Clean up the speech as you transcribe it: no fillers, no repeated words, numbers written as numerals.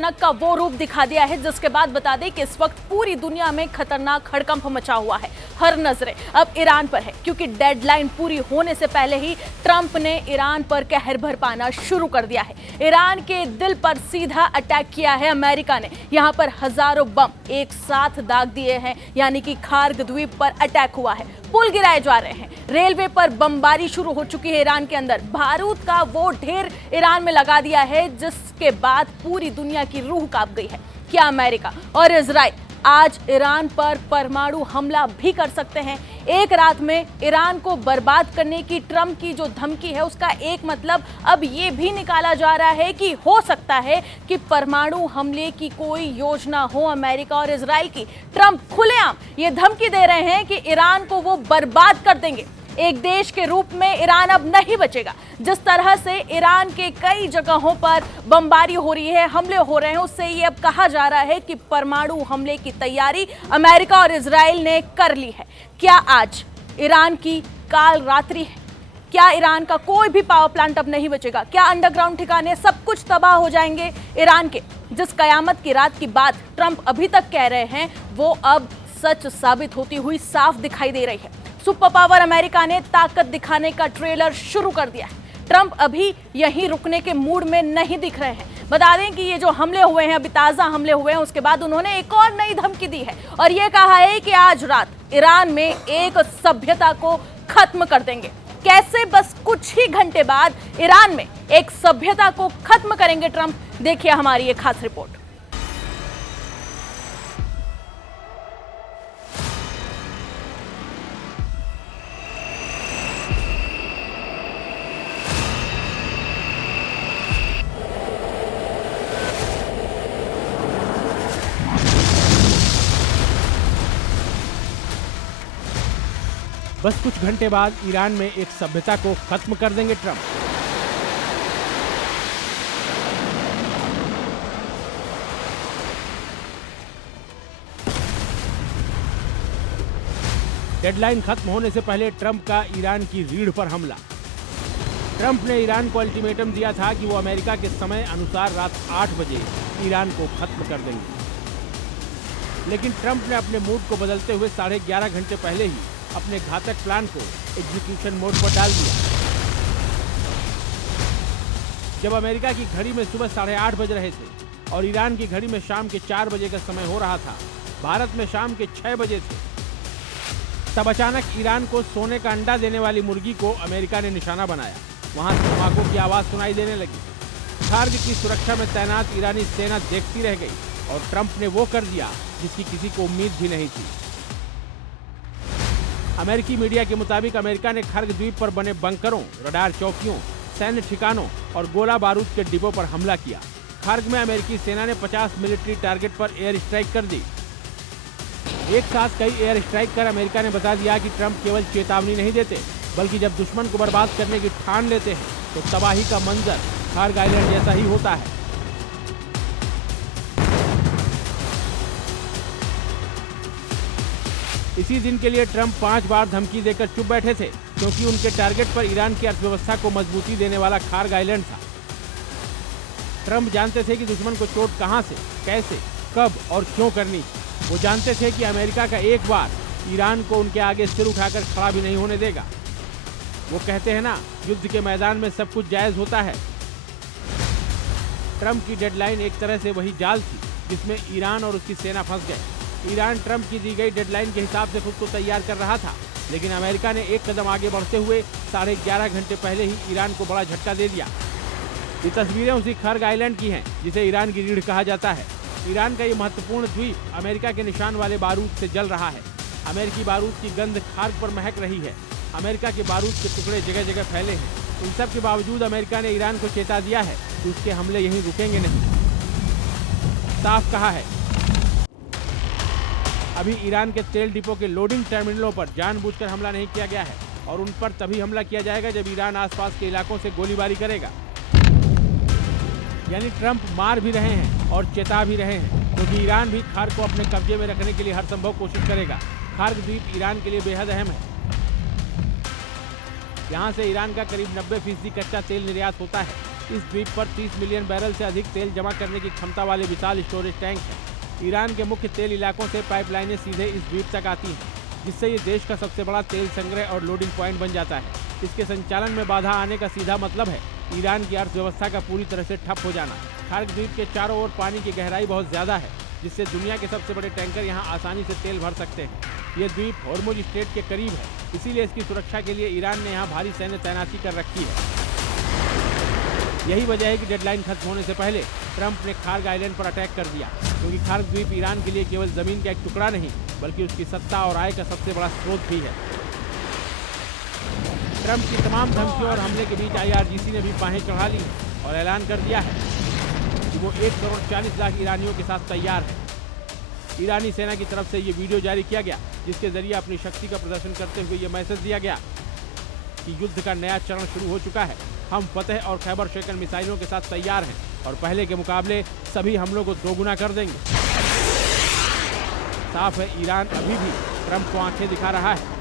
आफतजनक का वो रूप दिखा दिया है जिसके बाद बता दें कि इस वक्त पूरी दुनिया में खतरनाक हड़कंप मचा हुआ है। हर नजरें अब ईरान पर है क्योंकि डेडलाइन पूरी होने से पहले ही ट्रंप ने ईरान पर कहर बरपाना शुरू कर दिया है। ईरान के दिल पर सीधा अटैक किया है अमेरिका ने। यहां पर हजारों बम एक साथ दाग दिए हैं, यानी कि खार्ग द्वीप पर अटैक हुआ है। पुल गिराए जा रहे हैं, रेलवे पर बमबारी शुरू हो चुकी है। ईरान के अंदर बारूद का वो ढेर ईरान में लगा दिया है जिसके बाद पूरी दुनिया की रूह कांप गई है। क्या अमेरिका और इजराइल आज ईरान पर परमाणु हमला भी कर सकते हैं? एक रात में ईरान को बर्बाद करने की ट्रंप की जो धमकी है उसका एक मतलब अब ये भी निकाला जा रहा है कि हो सकता है कि परमाणु हमले की कोई योजना हो अमेरिका और इजराइल की। ट्रंप खुलेआम ये धमकी दे रहे हैं कि ईरान को वो बर्बाद कर देंगे। एक देश के रूप में ईरान अब नहीं बचेगा। जिस तरह से ईरान के कई जगहों पर बमबारी हो रही है, हमले हो रहे हैं, उससे ये अब कहा जा रहा है कि परमाणु हमले की तैयारी अमेरिका और इजराइल ने कर ली है। क्या आज ईरान की काल रात्रि है? क्या ईरान का कोई भी पावर प्लांट अब नहीं बचेगा? क्या अंडरग्राउंड ठिकाने सब कुछ तबाह हो जाएंगे ईरान के? जिस कयामत की रात की बात ट्रंप अभी तक कह रहे हैं वो अब सच साबित होती हुई साफ दिखाई दे रही है। सुपर पावर अमेरिका ने ताकत दिखाने का ट्रेलर शुरू कर दिया है। ट्रंप अभी यहीं रुकने के मूड में नहीं दिख रहे हैं। बता दें कि ये जो हमले हुए हैं, अभी ताजा हमले हुए हैं, उसके बाद उन्होंने एक और नई धमकी दी है और ये कहा है कि आज रात ईरान में एक सभ्यता को खत्म कर देंगे। कैसे? बस कुछ ही घंटे बाद ईरान में एक सभ्यता को खत्म करेंगे ट्रंप। देखिए हमारी ये खास रिपोर्ट। बस कुछ घंटे बाद ईरान में एक सभ्यता को खत्म कर देंगे ट्रंप। डेडलाइन खत्म होने से पहले ट्रंप का ईरान की रीढ़ पर हमला। ट्रंप ने ईरान को अल्टीमेटम दिया था कि वो अमेरिका के समय अनुसार रात 8 बजे ईरान को खत्म कर देंगे। लेकिन ट्रंप ने अपने मूड को बदलते हुए 11.5 घंटे पहले ही अपने घातक प्लान को एग्जीक्यूशन मोड पर डाल दिया। जब अमेरिका की घड़ी में सुबह 8:30 बज रहे थे और ईरान की घड़ी में शाम के 4 बजे का समय हो रहा था, भारत में शाम के 6 बजे थे, तब अचानक ईरान को सोने का अंडा देने वाली मुर्गी को अमेरिका ने निशाना बनाया। वहां से धमाकों की आवाज सुनाई देने लगी। खार्ग की सुरक्षा में तैनात ईरानी सेना देखती रह गई और ट्रंप ने वो कर दिया जिसकी किसी को उम्मीद भी नहीं थी। अमेरिकी मीडिया के मुताबिक अमेरिका ने खार्ग द्वीप पर बने बंकरों, रडार चौकियों, सैन्य ठिकानों और गोला बारूद के डिब्बों पर हमला किया। खार्ग में अमेरिकी सेना ने 50 मिलिट्री टारगेट पर एयर स्ट्राइक कर दी। एक साथ कई एयर स्ट्राइक कर अमेरिका ने बता दिया कि ट्रंप केवल चेतावनी नहीं देते, बल्कि जब दुश्मन को बर्बाद करने की ठान लेते हैं तो तबाही का मंजर खार्ग आइलैंड जैसा ही होता है। इसी दिन के लिए ट्रंप 5 बार धमकी देकर चुप बैठे थे, क्योंकि उनके टारगेट पर ईरान की अर्थव्यवस्था को मजबूती देने वाला खार्ग आइलैंड था। ट्रंप जानते थे कि दुश्मन को चोट कहां से, कैसे, कब और क्यों करनी। वो जानते थे कि अमेरिका का एक बार ईरान को उनके आगे सिर उठाकर खड़ा भी नहीं होने देगा। वो कहते हैं ना, युद्ध के मैदान में सब कुछ जायज होता है। ट्रंप की डेडलाइन एक तरह से वही जाल थी जिसमें ईरान और उसकी सेना फंस गए। ईरान ट्रंप की दी गई डेडलाइन के हिसाब से खुद को तैयार कर रहा था, लेकिन अमेरिका ने एक कदम आगे बढ़ते हुए 11.5 घंटे पहले ही ईरान को बड़ा झटका दे दिया। ये तस्वीरें उसी खार्ग आइलैंड की हैं जिसे ईरान की रीढ़ कहा जाता है। ईरान का ये महत्वपूर्ण द्वीप अमेरिका के निशान वाले बारूद से जल रहा है। अमेरिकी बारूद की गंध खार्ग पर महक रही है। अमेरिका के बारूद के टुकड़े जगह जगह फैले हैं। इन सब के बावजूद अमेरिका ने ईरान को चेता दिया है कि उसके हमले यहीं रुकेंगे नहीं। साफ कहा है, अभी ईरान के तेल डिपो के लोडिंग टर्मिनलों पर जानबूझकर हमला नहीं किया गया है और उन पर तभी हमला किया जाएगा जब ईरान आसपास के इलाकों से गोलीबारी करेगा। यानी ट्रंप मार भी रहे हैं और चेता भी रहे हैं, क्योंकि ईरान भी खार्ग को अपने कब्जे में रखने के लिए हर संभव कोशिश करेगा। खार्ग द्वीप ईरान के लिए बेहद अहम है। यहाँ से ईरान का करीब 90% कच्चा तेल निर्यात होता है। इस द्वीप पर 30 मिलियन बैरल से अधिक तेल जमा करने की क्षमता वाले विशाल स्टोरेज टैंक हैं। ईरान के मुख्य तेल इलाकों से पाइपलाइनें सीधे इस द्वीप तक आती हैं, जिससे ये देश का सबसे बड़ा तेल संग्रह और लोडिंग पॉइंट बन जाता है। इसके संचालन में बाधा आने का सीधा मतलब है ईरान की अर्थव्यवस्था का पूरी तरह से ठप हो जाना। खार्क द्वीप के चारों ओर पानी की गहराई बहुत ज्यादा है, जिससे दुनिया के सबसे बड़े टैंकर यहाँ आसानी से तेल भर सकते हैं। ये द्वीप हॉर्मुज स्ट्रेट के करीब है, इसीलिए इसकी सुरक्षा के लिए ईरान ने यहाँ भारी सैन्य तैनाती कर रखी है। यही वजह है कि डेडलाइन खत्म होने से पहले ट्रंप ने खार्क आइलैंड पर अटैक कर दिया, क्योंकि खार्क द्वीप ईरान के लिए केवल जमीन का एक टुकड़ा नहीं, बल्कि उसकी सत्ता और आय का सबसे बड़ा स्रोत भी है। ट्रंप की तमाम धमकियों और हमले के बीच IRGC ने भी बाहें चढ़ा ली और ऐलान कर दिया है कि वो 1 करोड़ 40 लाख ईरानियों के साथ तैयार है। ईरानी सेना की तरफ से ये वीडियो जारी किया गया, जिसके जरिए अपनी शक्ति का प्रदर्शन करते हुए ये मैसेज दिया गया कि युद्ध का नया चरण शुरू हो चुका है। हम फतेह और खैबर शेकन मिसाइलों के साथ तैयार हैं और पहले के मुकाबले सभी हमलों को दोगुना कर देंगे। साफ है, ईरान अभी भी ट्रंप को आंखें दिखा रहा है